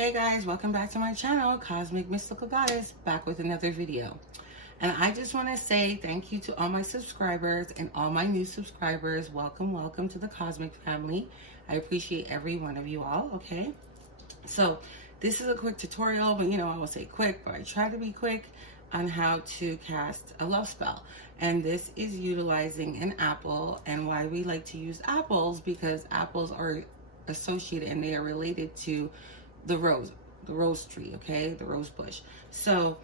Hey guys, welcome back to my channel, Cosmic Mystical Goddess, back with another video. And I just want to say thank you to all my subscribers and all my new subscribers. Welcome to the Cosmic family. I appreciate every one of you all, okay? So this is a quick tutorial, but I will say quick, but I try to be quick on how to cast a love spell. And this is utilizing an apple, and why we like to use apples, because apples are associated and they are related to the rose tree, okay, the rose bush. So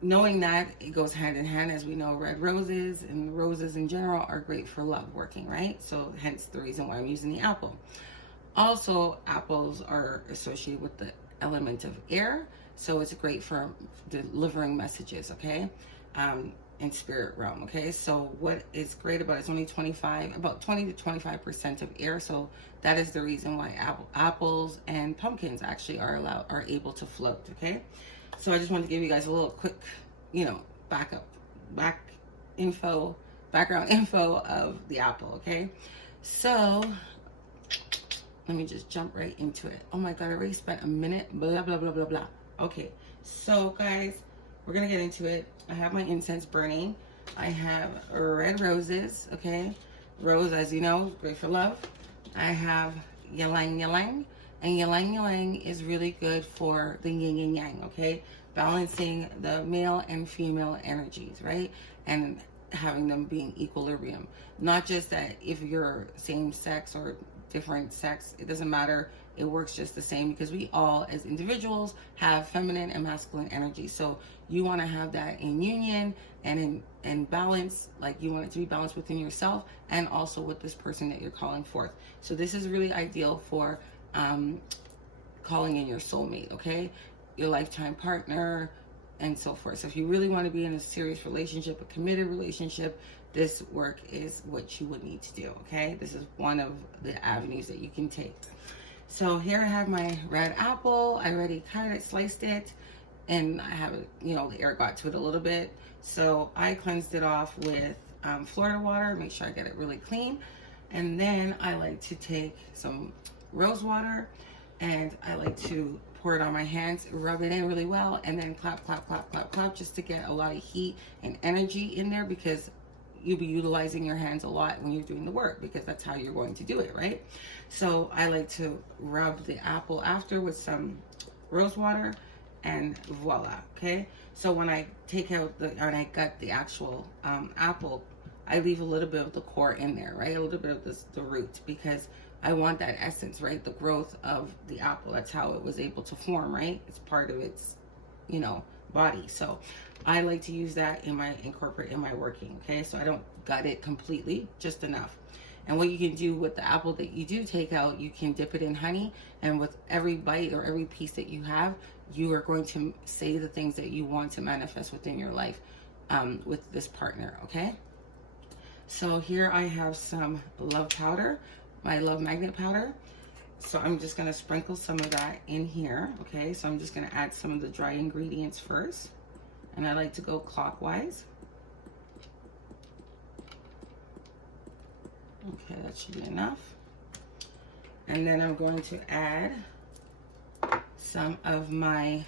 knowing that, it goes hand in hand. As we know, red roses and roses in general are great for love working, right? So hence the reason why I'm using the apple. Also, apples are associated with the element of air, so it's great for delivering messages, okay, in spirit realm, okay? So what is great about it's only about 20 to 25% of air, so that is the reason why apples and pumpkins actually are able to float, okay? So I just wanted to give you guys a little quick, background info of the apple, okay? So let me just jump right into it. Oh my God, I already spent a minute, blah, blah, blah, blah, blah. Okay, so guys, we're gonna get into it. I have my incense burning. I have red roses, okay? Rose, as you know, is great for love. I have ylang ylang, and ylang ylang is really good for the yin and yang, okay? Balancing the male and female energies, right? And having them be in equilibrium. Not just that if you're same sex or different sex, it doesn't matter. It works just the same, because we all as individuals have feminine and masculine energy. So you want to have that in union and in balance, like you want it to be balanced within yourself and also with this person that you're calling forth. So this is really ideal for calling in your soulmate, okay? Your lifetime partner and so forth. So if you really want to be in a serious relationship, a committed relationship, this work is what you would need to do, okay? This is one of the avenues that you can take. So here I have my red apple. I already cut it, sliced it, and I have, the air got to it a little bit. So I cleansed it off with Florida water, make sure I get it really clean. And then I like to take some rose water and I like to pour it on my hands, rub it in really well, and then clap, clap, clap, clap, clap, just to get a lot of heat and energy in there, because you'll be utilizing your hands a lot when you're doing the work, because that's how you're going to do it, right? So I like to rub the apple after with some rose water, and voila, okay? So when I when I gut the actual apple, I leave a little bit of the core in there, right? A little bit of the root, because I want that essence, right? The growth of the apple. That's how it was able to form, right? It's part of its, body. So I like to use that incorporate in my working, okay? So I don't gut it completely, just enough. And what you can do with the apple that you do take out, you can dip it in honey, and with every bite or every piece that you have, you are going to say the things that you want to manifest within your life with this partner, okay? So here I have some love powder, my love magnet powder. So I'm just gonna sprinkle some of that in here, okay? So I'm just gonna add some of the dry ingredients first, and I like to go clockwise. Okay, that should be enough. And then I'm going to add some of my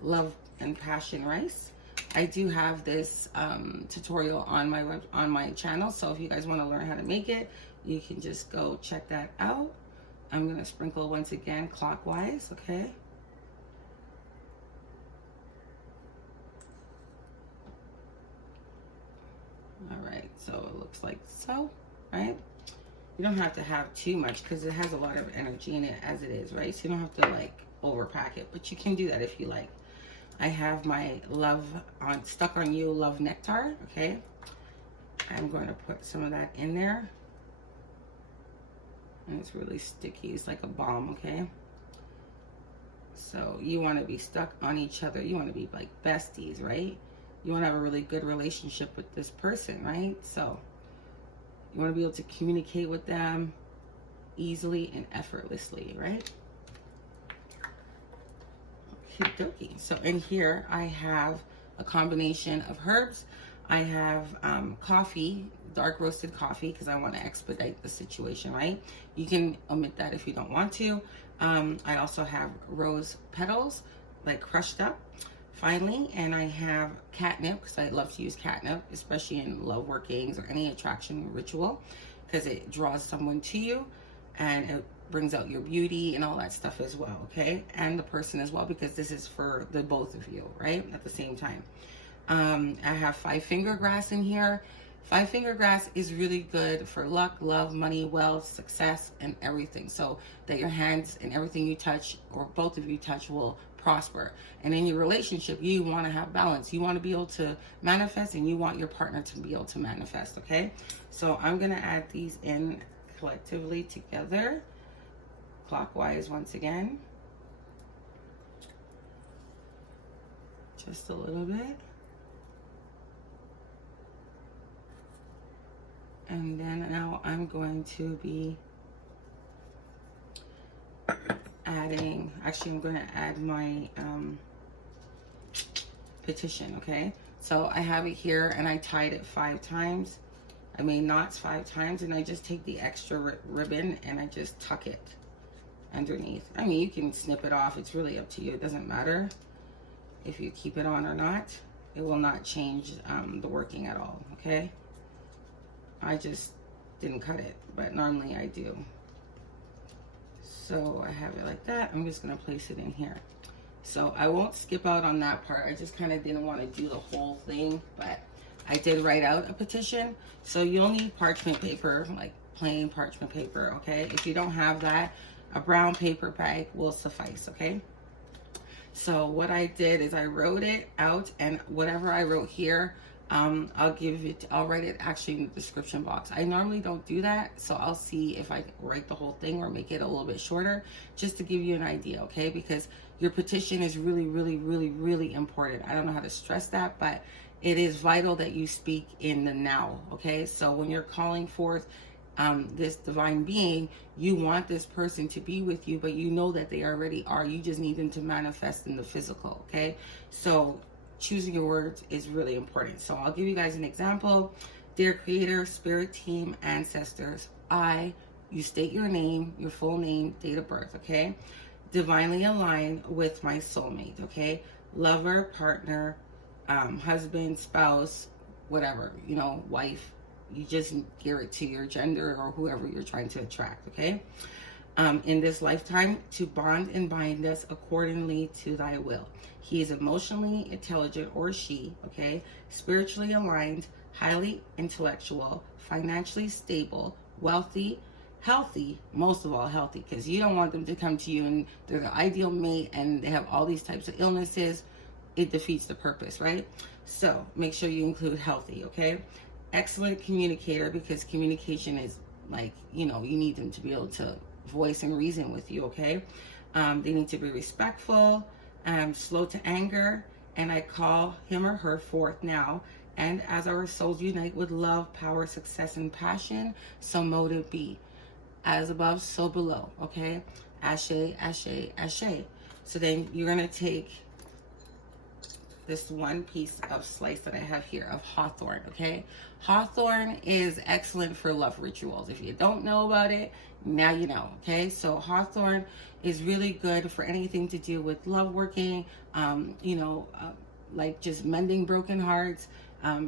love and passion rice. I do have this tutorial on my channel, so if you guys want to learn how to make it, you can just go check that out. I'm going to sprinkle once again clockwise, okay? All right, so it looks like so, right? You don't have to have too much, because it has a lot of energy in it as it is, right? So you don't have to like overpack it, but you can do that if you like. I have my Stuck on You love nectar, okay? I'm going to put some of that in there. And it's really sticky. It's like a balm, okay? So you want to be stuck on each other. You want to be like besties, right? You want to have a really good relationship with this person, right? So you want to be able to communicate with them easily and effortlessly, right? Okie-dokie. So in here I have a combination of herbs. I have coffee dark roasted coffee because I want to expedite the situation, right? You can omit that if you don't want to. I also have rose petals, like crushed up finely, and I have catnip because I love to use catnip, especially in love workings or any attraction ritual, because it draws someone to you and it brings out your beauty and all that stuff as well, okay? And the person as well, because this is for the both of you, right? At the same time. I have 5-finger grass in here. 5-finger grass is really good for luck, love, money, wealth, success, and everything. So that your hands and everything you touch, or both of you touch, will prosper. And in your relationship, you want to have balance. You want to be able to manifest, and you want your partner to be able to manifest, okay? So I'm going to add these in collectively together, clockwise once again. Just a little bit. And then now I'm going to be adding, actually I'm going to add my petition, okay? So I have it here and I tied it 5 times. I made knots 5 times, and I just take the extra ribbon and I just tuck it underneath. I mean, you can snip it off. It's really up to you. It doesn't matter if you keep it on or not. It will not change the working at all, okay? I just didn't cut it, but normally I do. So I have it like that. I'm just gonna place it in here. So I won't skip out on that part. I just kind of didn't want to do the whole thing, but I did write out a petition. So you'll need parchment paper, like plain parchment paper, okay? If you don't have that, a brown paper bag will suffice, okay? So what I did is I wrote it out, and whatever I wrote here, I'll write it actually in the description box. I normally don't do that, so I'll see if I write the whole thing or make it a little bit shorter, just to give you an idea, okay? Because your petition is really, really, really, really important. I don't know how to stress that, but it is vital that you speak in the now, okay? So when you're calling forth this divine being, you want this person to be with you, but you know that they already are. You just need them to manifest in the physical, okay? So choosing your words is really important. So I'll give you guys an example. Dear Creator, Spirit Team, Ancestors, you state your name, your full name, date of birth, okay? Divinely aligned with my soulmate, okay? Lover, partner, husband, spouse, whatever, you know, wife. You just gear it to your gender or whoever you're trying to attract, okay? In this lifetime, to bond and bind us accordingly to thy will. He is emotionally intelligent, or she, okay? Spiritually aligned, highly intellectual, financially stable, wealthy, healthy, most of all healthy, because you don't want them to come to you and they're the ideal mate and they have all these types of illnesses. It defeats the purpose, right? So make sure you include healthy, okay? Excellent communicator, because communication is like, you know, you need them to be able to voice and reason with you, okay? They need to be respectful, slow to anger, and I call him or her forth now. And as our souls unite with love, power, success, and passion, so mote it be. As above, so below, okay? Ashe, ashe, ashe. So then you're gonna take this one piece of slice that I have here of hawthorn, okay? Hawthorn is excellent for love rituals. If you don't know about it, now you know, okay? So hawthorn is really good for anything to do with love working, like just mending broken hearts,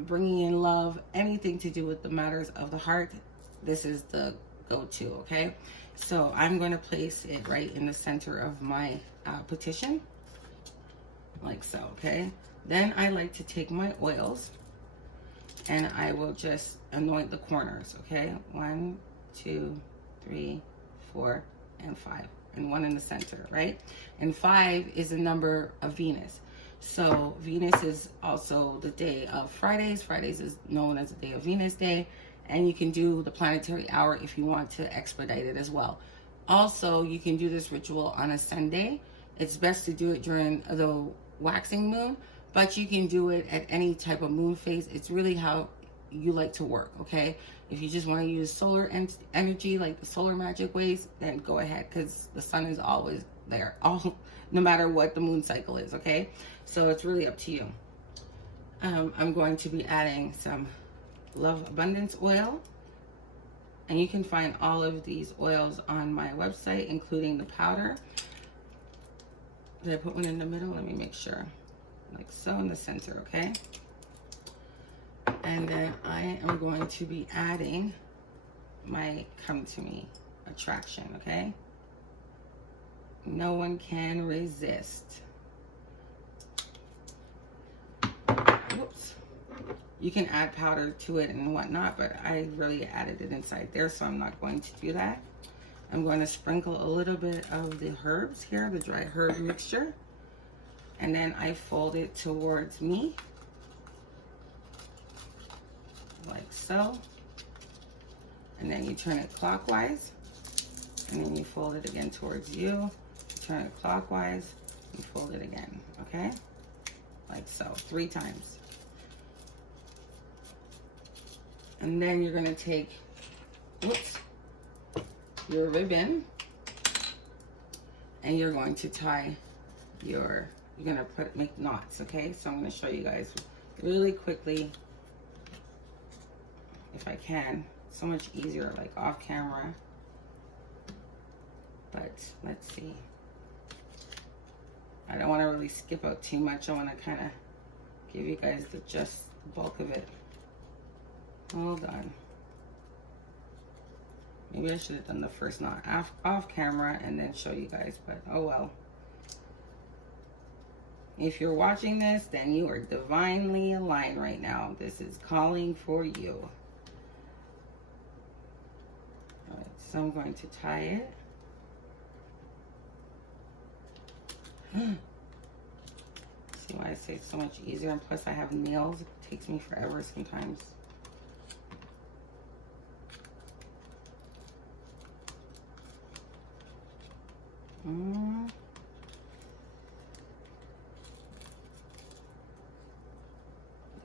bringing in love, anything to do with the matters of the heart. This is the go-to, okay? So I'm going to place it right in the center of my petition, like so, okay? Then I like to take my oils and I will just anoint the corners, okay? 1, 2, 3, 4, and 5, and 1 in the center, right? And 5 is the number of Venus. So Venus is also the day of Fridays. Fridays is known as the day of Venus Day, and you can do the planetary hour if you want to expedite it as well. Also, you can do this ritual on a Sunday. It's best to do it during the waxing moon, but you can do it at any type of moon phase. It's really how you like to work, okay? If you just want to use solar energy, like the solar magic ways, then go ahead, because the sun is always there, no matter what the moon cycle is, okay? So it's really up to you. I'm going to be adding some Love Abundance oil. And you can find all of these oils on my website, including the powder. Did I put one in the middle? Let me make sure. Like so, in the center, okay? And then I am going to be adding my Come To Me attraction, okay? No one can resist. Whoops. You can add powder to it and whatnot, but I really added it inside there, so I'm not going to do that. I'm going to sprinkle a little bit of the herbs here, the dry herb mixture. And then I fold it towards me. Like so. And then you turn it clockwise. And then you fold it again towards you. Turn it clockwise. And fold it again. Okay? Like so. 3 times. And then you're going to take, whoops, your ribbon. And you're going to tie your, you're going to make knots, okay? So I'm going to show you guys really quickly, if I can. So much easier, like off camera. But let's see. I don't want to really skip out too much. I want to kind of give you guys the just bulk of it. Hold on. Maybe I should have done the first knot off camera and then show you guys, but oh well. If you're watching this, then you are divinely aligned right now. This is calling for you. All right, so I'm going to tie it. See why I say it's so much easier, and plus I have nails. It takes me forever sometimes.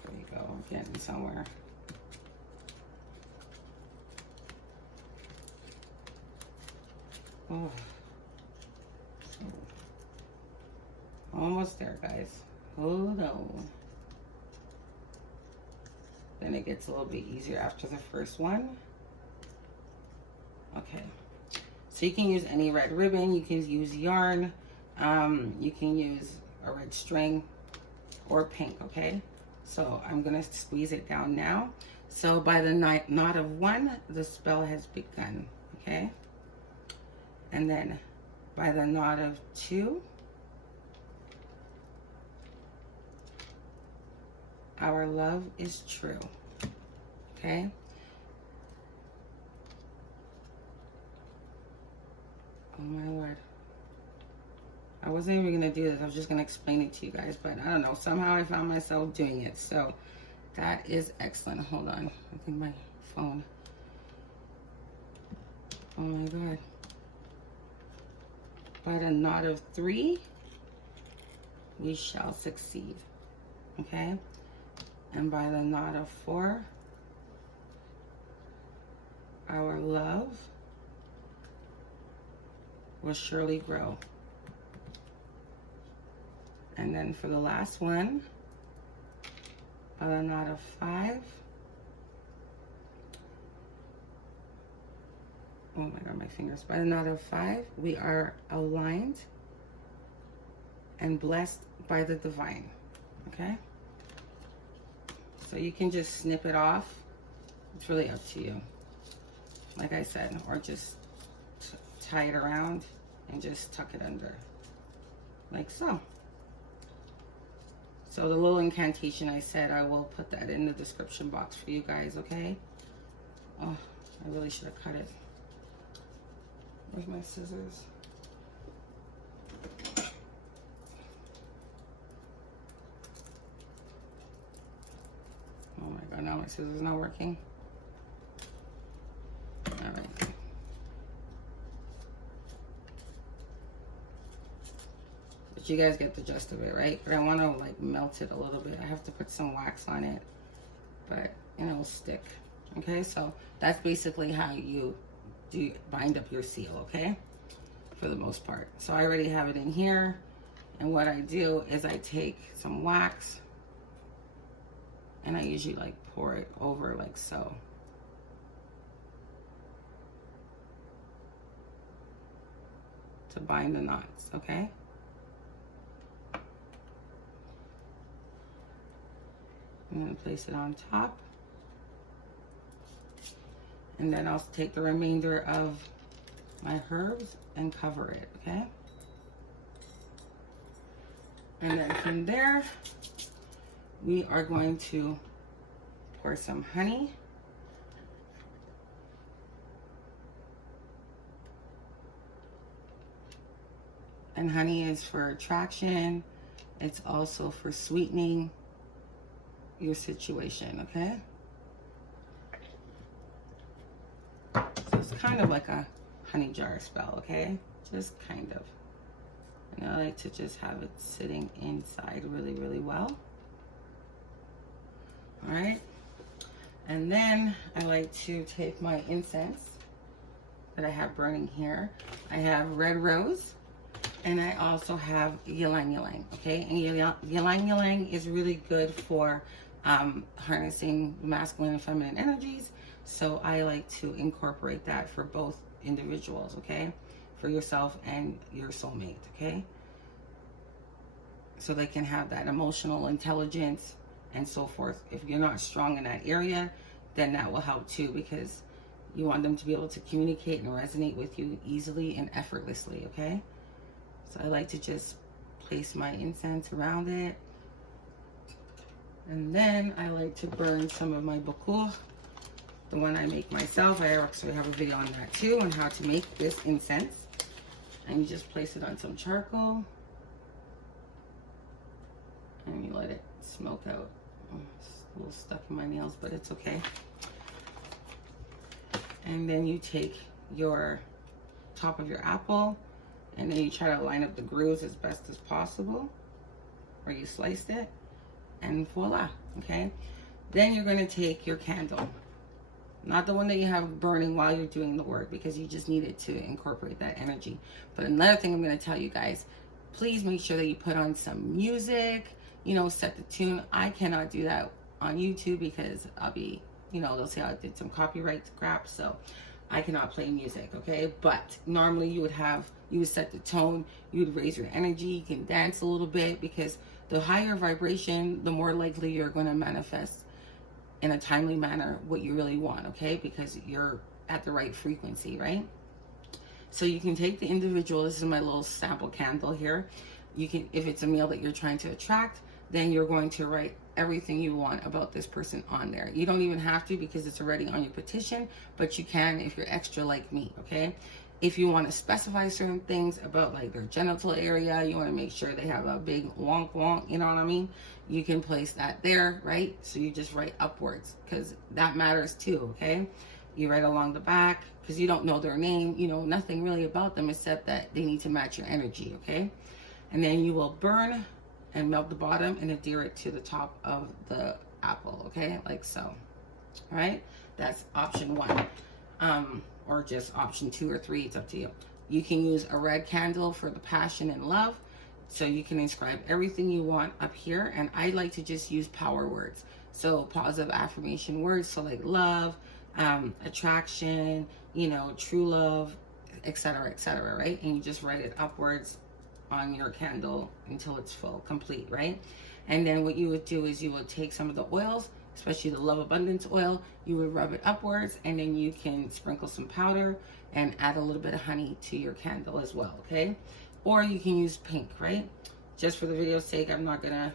There you go, I'm getting somewhere. Oh, so almost there, guys. Hold on. Then it gets a little bit easier after the first one. Okay. So you can use any red ribbon, you can use yarn, you can use a red string or pink, okay? So I'm gonna squeeze it down now. So by the knot of 1, the spell has begun, okay? And then by the knot of 2, our love is true, okay? Oh my Lord. I wasn't even gonna do this. I was just gonna explain it to you guys, but I don't know. Somehow I found myself doing it. So that is excellent. Hold on. I think my phone. Oh my God. By the knot of 3, we shall succeed. Okay? And by the knot of 4, our love will surely grow. And then for the last one, by the knot of 5, oh my God, my fingers. By the knot of 5, we are aligned and blessed by the divine, okay? So you can just snip it off. It's really up to you. Like I said, or just tie it around and just tuck it under, like so. So the little incantation I said, I will put that in the description box for you guys, okay? Oh, I really should have cut it. Where's my scissors? Oh my God, now my scissors not working. All right. But you guys get the gist of it, right? But I want to like melt it a little bit. I have to put some wax on it, but you know, it'll stick. Okay, so that's basically how you do bind up your seal, okay? For the most part. So I already have it in here, and what I do is I take some wax, and I usually like pour it over like so. To bind the knots, okay? I'm gonna place it on top. And then I'll take the remainder of my herbs and cover it, okay? And then from there, we are going to pour some honey. And honey is for attraction. It's also for sweetening your situation, okay? So it's kind of like a honey jar spell, okay? Just kind of. And I like to just have it sitting inside really, really well. All right. And then I like to take my incense that I have burning here. I have red rose, and I also have ylang ylang, okay? And ylang ylang is really good for harnessing masculine and feminine energies. So I like to incorporate that for both individuals, okay? For yourself and your soulmate, okay? So they can have that emotional intelligence and so forth. If you're not strong in that area, then that will help too, because you want them to be able to communicate and resonate with you easily and effortlessly, okay? So I like to just place my incense around it. And then I like to burn some of my bakul, the one I make myself. I actually have a video on that too, on how to make this incense. And you just place it on some charcoal. And you let it smoke out. Oh, it's a little stuck in my nails, but it's okay. And then you take your top of your apple, and then you try to line up the grooves as best as possible where you sliced it, and voila, okay? Then you're gonna take your candle, not the one that you have burning while you're doing the work, because you just need it to incorporate that energy. But another thing I'm gonna tell you guys, please make sure that you put on some music, you know, set the tune. I cannot do that on YouTube because I'll be, you know, they'll say I did some copyright crap, so I cannot play music, okay? But normally you would set the tone, you would raise your energy, you can dance a little bit, because the higher vibration, the more likely you're going to manifest in a timely manner what you really want, okay? Because you're at the right frequency, right? So you can take the individual, this is my little sample candle here. You can, if it's a male that you're trying to attract, then you're going to write everything you want about this person on there. You don't even have to, because it's already on your petition, but you can if you're extra like me, okay? If you want to specify certain things about like their genital area, you want to make sure they have a big wonk wonk, you know what I mean? You can place that there, right? So you just write upwards, because that matters too, okay? You write along the back, because you don't know their name, you know nothing really about them except that they need to match your energy, okay? And then you will burn and melt the bottom and adhere it to the top of the apple, okay? Like so, all right? That's option 1. Or just option 2 or 3, it's up to you. You can use a red candle for the passion and love. So you can inscribe everything you want up here. And I like to just use power words. So positive affirmation words, so like love, attraction, you know, true love, etc., right? And you just write it upwards on your candle until it's full, complete, right? And then what you would do is you would take some of the oils, especially the love abundance oil, you would rub it upwards, and then you can sprinkle some powder and add a little bit of honey to your candle as well, okay? Or you can use pink, right? Just for the video's sake, I'm not gonna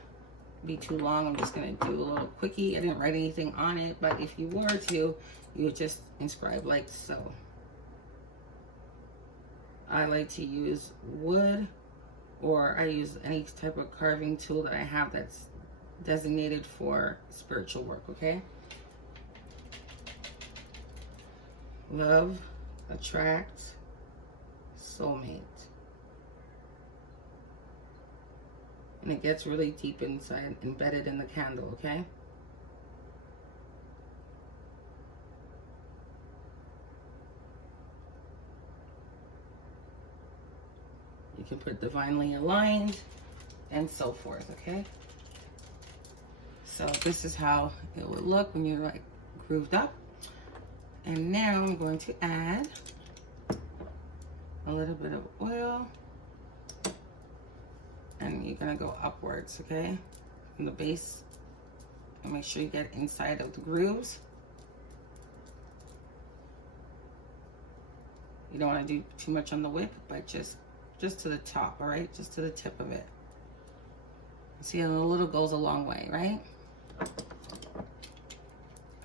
be too long. I'm just gonna do a little quickie. I didn't write anything on it, but if you were to, you would just inscribe like so. I like to use wood, or I use any type of carving tool that I have that's designated for spiritual work, okay? Love, attract, soulmate. And it gets really deep inside, embedded in the candle, okay? You can put divinely aligned and so forth, okay? So this is how it would look when you're like grooved up. And now I'm going to add a little bit of oil, and you're gonna go upwards, okay, from the base, and make sure you get inside of the grooves. You don't want to do too much on the wick, but just to the top, all right, just to the tip of it. See, a little goes a long way, right?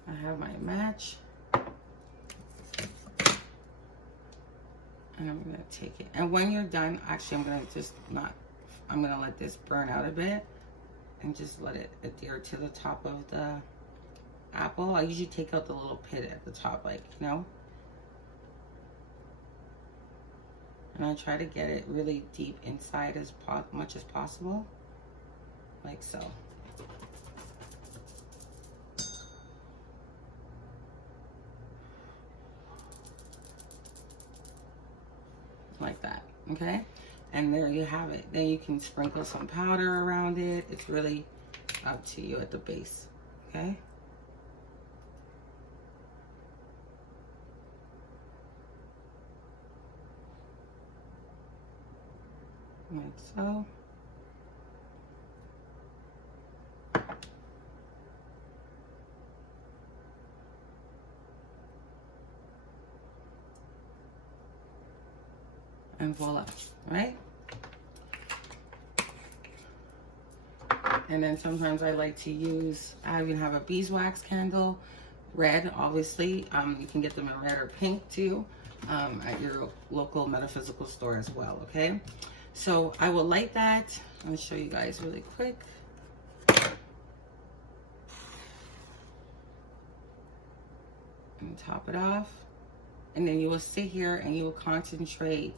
I have my match, and I'm gonna take it. And when you're done, actually, I'm gonna let this burn out a bit and just let it adhere to the top of the apple. I usually take out the little pit at the top, like, you know. And I try to get it really deep inside as much as possible, like so. Like that, okay? And there you have it. Then you can sprinkle some powder around it. It's really up to you at the base, okay? Like so. And voila, right? And then sometimes I like to use, I even have a beeswax candle, red, obviously. You can get them in red or pink too, at your local metaphysical store as well, okay? So I will light that. I'll show you guys really quick. And top it off. And then you will sit here and you will concentrate,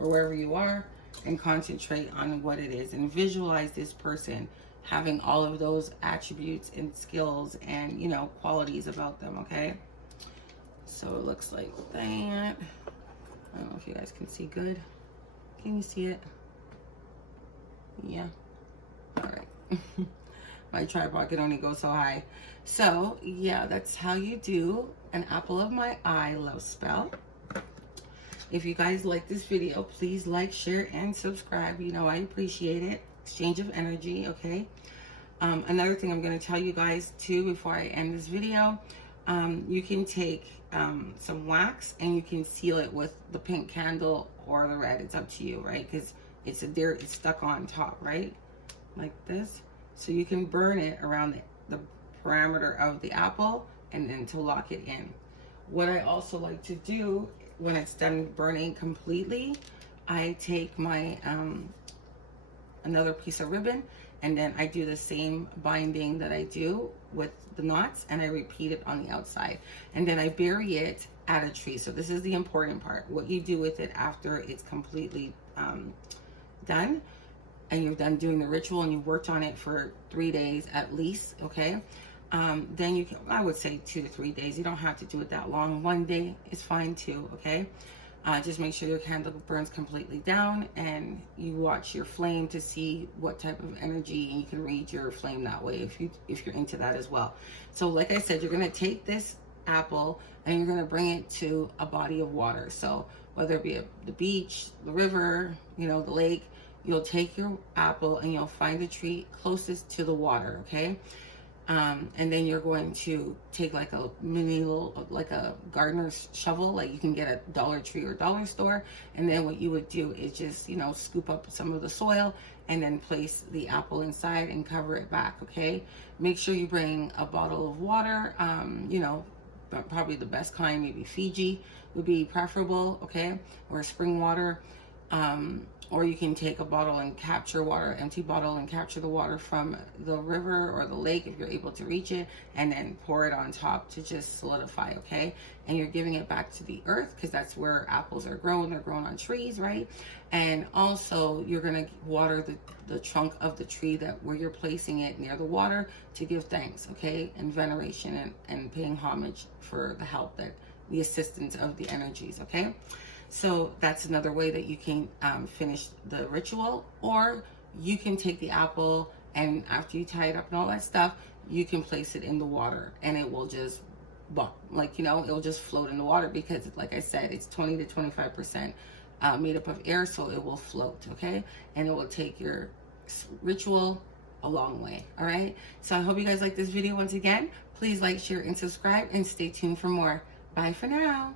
or wherever you are, and concentrate on what it is and visualize this person having all of those attributes and skills and, you know, qualities about them, okay? So it looks like that. I don't know if you guys can see good. Can you see it? Yeah. All right. My tripod can only go so high. So yeah, that's how you do an apple of my eye love spell. If you guys like this video, please like, share, and subscribe. You know I appreciate it. Exchange of energy, okay? Another thing I'm going to tell you guys too before I end this video, you can take some wax and you can seal it with the pink candle or the red. It's up to you, right? Because it's stuck on top, right? Like this. So you can burn it around the parameter of the apple and then to lock it in. What I also like to do when it's done burning completely, I take my another piece of ribbon, and then I do the same binding that I do with the knots, and I repeat it on the outside, and then I bury it at a tree. So this is the important part, what you do with it after it's completely done and you're done doing the ritual and you worked on it for 3 days at least, okay? Then you can, I would say 2 to 3 days. You don't have to do it that long. 1 day is fine too, okay? Just make sure your candle burns completely down and you watch your flame to see what type of energy, and you can read your flame that way if you're into that as well. So like I said, you're gonna take this apple and you're gonna bring it to a body of water. So whether it be the beach, the river, you know, the lake, you'll take your apple and you'll find the tree closest to the water, okay? And then you're going to take like a mini little, like a gardener's shovel, like you can get at Dollar Tree or dollar store. And then what you would do is just, you know, scoop up some of the soil and then place the apple inside and cover it back, okay? Make sure you bring a bottle of water, you know, probably the best kind, maybe Fiji would be preferable, okay? Or spring water. Or you can take a bottle and capture water, empty bottle, and capture the water from the river or the lake if you're able to reach it, and then pour it on top to just solidify, okay? And you're giving it back to the earth because that's where apples are grown. They're grown on trees, right? And also you're gonna water the trunk of the tree that where you're placing it near the water to give thanks, okay? And veneration and paying homage for the help, that the assistance of the energies, okay? So that's another way that you can finish the ritual. Or you can take the apple And after you tie it up and all that stuff, you can place it in the water, and it will just, like, you know, it'll just float in the water, because like I said, it's 20 to 25% made up of air, so it will float, okay? And it will take your ritual a long way. All right, so I hope you guys like this video. Once again, please like, share, and subscribe, and stay tuned for more. Bye for now.